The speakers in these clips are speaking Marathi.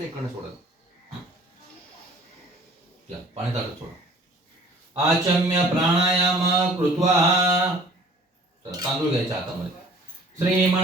इकडनं सोडत पाणी टाकत सोडा. आचम्य प्राणायाम कृत्वा. तांदूळ घ्यायच्या हातामध्ये. श्रीमण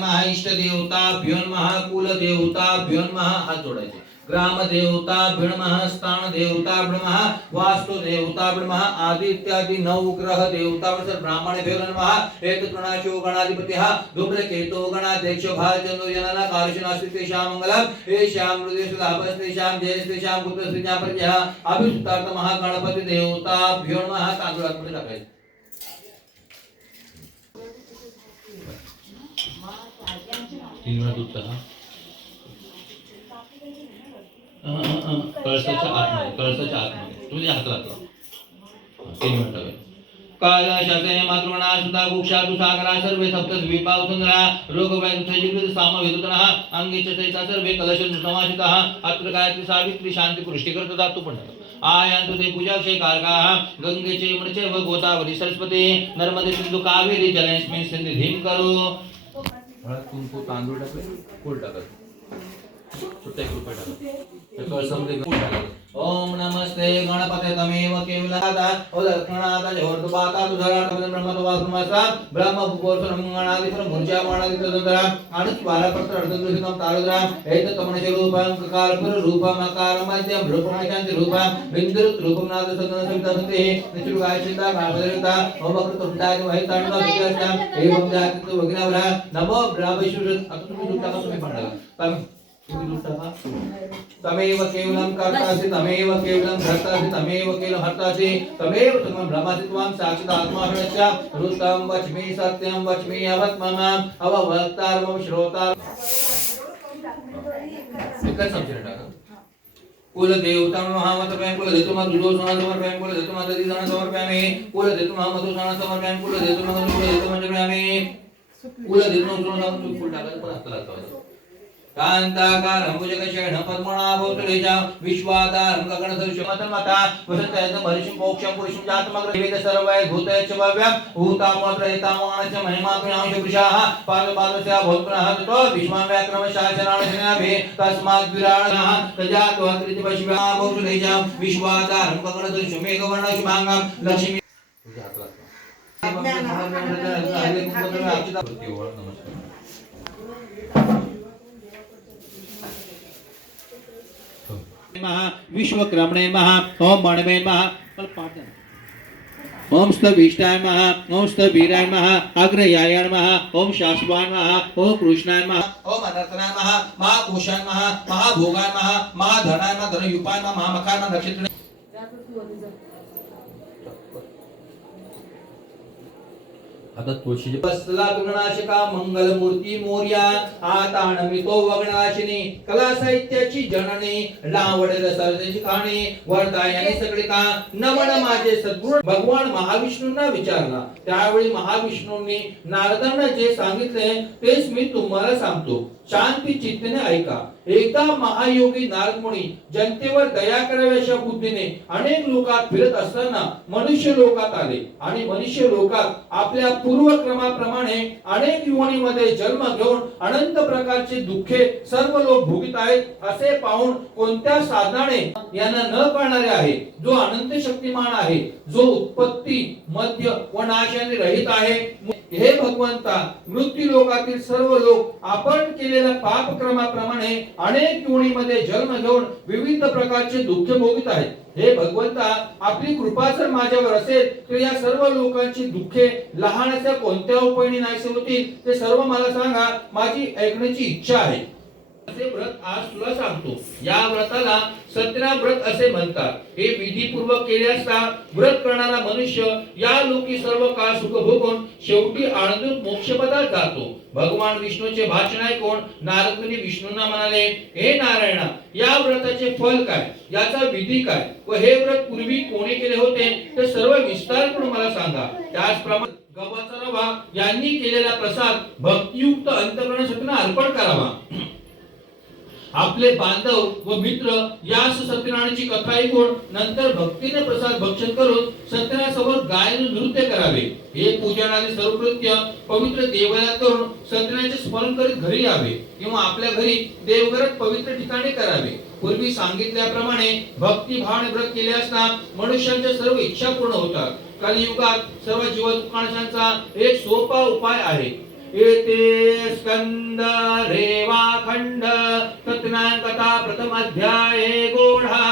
महा इष्ट देवता भ्योन्महा कुल देवता भ्योन्महा हात जोडायचे. ग्राम देवता ब्रह्म स्थान देवता ब्रह्म वास्तु देवता भिणमहा आदि इत्यादी नऊ ग्रह देवता सर ब्राह्मण भेरणमहा हेतु गणाशो गणाधिपती हा धूम्रकेतो गणाध्यक्ष भाजनो जनना कारुषणास्ति तेषां मंगलम। येषां हृदयेषु लाभस् तेषां जयस् तेषां पुत्र श्रीजा प्रजः अभिसुतार्थ महागणपती देवता भ्योन्महा तांदूळामध्ये टाकायचे. तीन वेळा दूध टाका. अं, अं, अं, कळसाच्या आतमध्ये कळसाच्या आतमध्ये. तुम्ही हातात तीन मिनिटं कालशासय मातृणा सुधा गुक्षा दुसागरा सर्वे सप्त सुंदरा रोग साम विदुतनः अंगे चैता सर्वे समाशितः अत्र गायत्री सावित्री शांती पुष्टी करत धातू पण आयांतु ते पूजाक्षय कारकाः गंगेचे मृचे व गोदावरी सरस्वती नर्मदे सिंधू कावेरी जलस्मिन् सिंधिधीं करो. कुंकू तांदूळ टाकले फुल टाकत. છૂટે કૃપા ઓમ નમસ્તે ગણપતે તમેવ કેવલાતા ઓ દક્ષણાતા જોર્તુ બાતા તુધરાટ બ્રહ્મ તવાસુમાસા બ્રહ્મ ભૂગોર્ષણ મંગણાદિ પર મુર્જા માણાદિ તદરા અણુ વારા પર અર્ધદૃષ્ટિકમ તારુદ્રા એત તમણ સ્વરૂપમ કકાલ પર રૂપમ અકાર મધ્યમ રૂપમ શાંતિ રૂપમ બિંદુ રૂપમ નાદ સદન સવિતા સંતે નિશ્ચુ ગાયચિતા ગાભદ્રતા ઓમ વક્ર તુંડાય વહી તણવા વિદ્યાસ્તા એવમ જાતિ તુ ભગિનાવરા નમો બ્રાહ્મશુર અતુતુ તુતકમ પંડગ तमेव केवलं कर्तासि तमेव केवलं धर्तासि तमेव केवलं हर्तासि तमेव तुम्हां ब्रह्मासि त्वां साक्षात् आत्मानश्च ऋतं वच्मि सत्यं वच्मि अवत्मम अववक्तारमं श्रोता टाका कुल देवता महामत प्रेम कुल देतु मा दुदो समर्पयामि कुल देतु समर्पयामि कुल देतु मधु समर्पयामि कुल देतु कुल देतु कुल देतु पण हाताला लावायचं कांताकारं भुजगशयनं पद्मनाभोत्तरेजा विश्वाधारं गगनसदृशमतमता वसन्तयतं हरिषं मोक्षं पुरुषं जातमग्रहेद सर्वै भूतयच्च भव्यं भूतामोत्रयतामानस्य महिमापिणांशपुरुषाः पादपादस्य भूतपुनः ततो विश्वं व्याक्रमशासनाणशनाभे तस्मात् विराणः प्रजात्वत्रिति पश्चिमा भोत्तरेजा विश्वाधारं गगनसदृशं मेघवर्णं शुभाङ्गं लक्ष्मी हाताला महा विश्वक्रमणे महा ओम मणवे महा. ओम स्त विष्टाय महा ओम स्त वीराय महा अग्रयाय महा ओम शाश्वाय महा ओम कृष्णाय महा ओम अनर्थनाय महा महाकोशाय महा महाभोगाय महा महाधनाय महा धनयुपाय महा महामखाय महा नक्षत्र आता तुळशीची बसला विघ्नाशिका मंगल मूर्ती मोर्या आता नमितो वग्नाशिनी कला साहित्याची जननी लावड लावडेल खाणे वरदा याने सगळे का? नमन माझे सद्गुण. भगवान महाविष्णूंना विचारला. त्यावेळी महाविष्णूंनी नारदांना जे सांगितले तेच मी तुम्हाला सांगतो. शांती चित्तने ऐका. एकदा महायोगी नारद मुनी जनतेवर दया करावी अशा बुद्धीने अनेक लोकात फिरत असताना मनुष्य लोकात आले. आणि मनुष्य लोकात आपल्या पूर्वक्रमाप्रमाणे अनेक युवनीमध्ये जन्म घेऊन अनंत प्रकारचे दुःखे सर्व लोक भोगीत आहेत असे पाहून कोणत्या साधनाने यांना न कळणारे आहे जो अनंत शक्तिमान आहे जो उत्पत्ती मध्य व नाशाने रहित आहे हे भगवंता मृत्यू लोकातील सर्व लोक आपण केलेल्या पाप क्रमाप्रमाणे अनेक योनीमध्ये जन्म घेऊन विविध प्रकारचे दुःख भोगत आहेत. हे भगवंता आपली कृपा जर माझ्यावर असेल तर या सर्व लोकांची दुःखे लहानशा कोणत्या उपायने नाहीसे होतील. ते सर्व मला सांगा माझी ऐकण्याची इच्छा आहे. असे व्रत आज तुला सांगतो. या व्रताला सत्रा व्रत असे म्हणतात. हे विधीपूर्वक केले असता व्रत करणारा मनुष्य या लोकी सर्व काळ सुख भोगून शेवटी आनंदून मोक्षपदात जातो. भगवान विष्णूचे भाषण ऐकून नारद मुनी विष्णूंना म्हणाले हे नारायणा या व्रताचे फल काय? याचा विधी काय? व हे व्रत पूर्वी कोणी केले होते? ते सर्व विस्तार मला सांगा. त्याचप्रमाणे गव्हाचा रवा यांनी केलेला प्रसाद भक्तियुक्त अंतकरण अर्पण करावा. आपले बांधव व मित्र यास सत्यनारायणाची कथा ऐकून नंतर भक्तीने प्रसाद भक्षण करून सत्यनारायणासोबत गायन नृत्य करावे. हे पूजन आणि सर्व कृत्य पवित्र देवाला करून सत्यनारायणाचे स्मरण करीत घरी यावे किंवा आपल्या घरी देवघरात पवित्र ठिकाणी करावे. पूर्वी सांगितल्याप्रमाणे भक्तिभावाने व्रत केले असता मनुष्यांच्या सर्व इच्छा पूर्ण होतात. कलियुगात सर्व जीव दुःखांचा एक सोपा उपाय आहे. एते स्कंद रेवाखंड सत्यनारायण कथा प्रथम अध्याये गोढा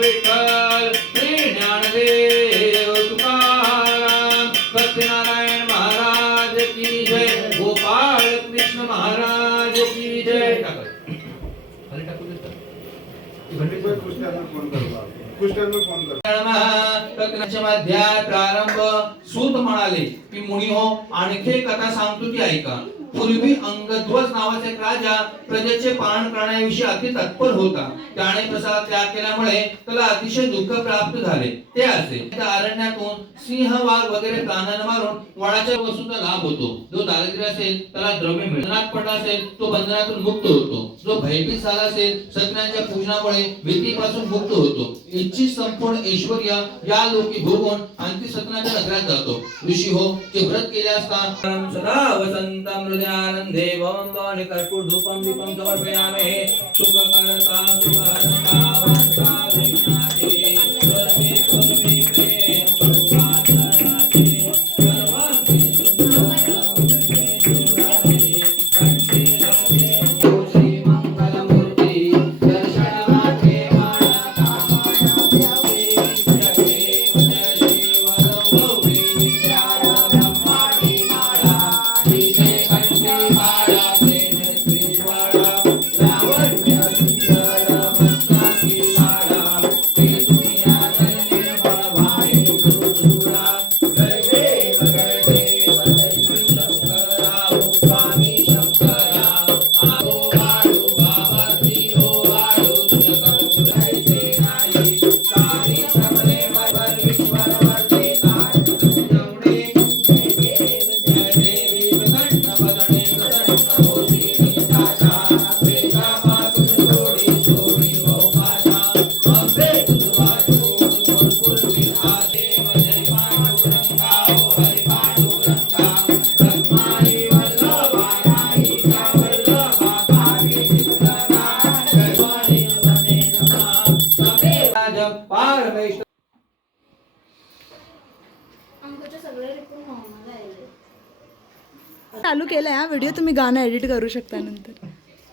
विठ्ठल श्री ज्ञानदेव तुकाराम सत्यनारायण महाराज की जय गोपाळ कृष्ण महाराज की जय. खाली फोन प्रारंभ सूत म्हणाले की मुनी हो आणखी कथा सांगतो ती ऐका. पूर्वी अंगध्वज नावाचा एक राजा प्रजेचे पालन करण्याविषयी अति तत्पर होता. त्याने प्रसाद त्याग केल्यामुळे त्याला अतिशय दुःख प्राप्त झाले. ते असे. त्या अरण्यातून सिंह वाघ वगैरे प्राण्याला मारून वडाच्या वस्तूचा लाभ होतो. जो दारिद्र्य असेल त्याला द्रव्य मिळणार पडला असेल तो बंधनातून मुक्त होतो. जो भयभीत झाला असेल सज्ञांच्या पूजनामुळे भीतीपासून मुक्त होतो. इच्छित संपूर्ण ऐश्वर या लोकी भोगून अंती सत्याच्या नगरात जातो. ऋषी हो ते व्रत केले असता सदा वसंतम हृदयानंदे भवं भवानी कर्पूर धूपम दीपम समर्पयामे सुखकर्ता चालू केलाय हा व्हिडिओ तुम्ही गाणं एडिट करू शकता नंतर.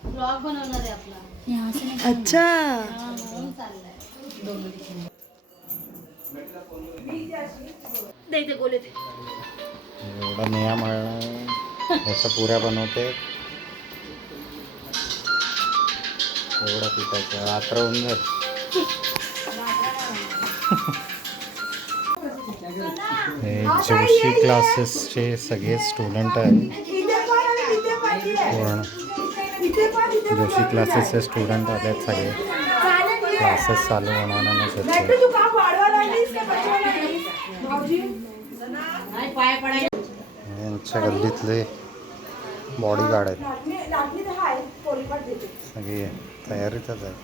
ब्लॉग बनवणार आहे आपला. अच्छा. हा, एवढा निया मळणं याच्या पुऱ्या बनवते. एवढा पिठाचं. रात्र होऊन जाईल हे जोशी क्लासेसचे सगळे स्टुडंट आहेत. पण जोशी क्लासेसचे स्टुडंट आले आहेत सगळे. क्लासेस चालू होणार यांच्या गल्लीतले बॉडी गार्ड आहेत सगळे तयारीतच आहे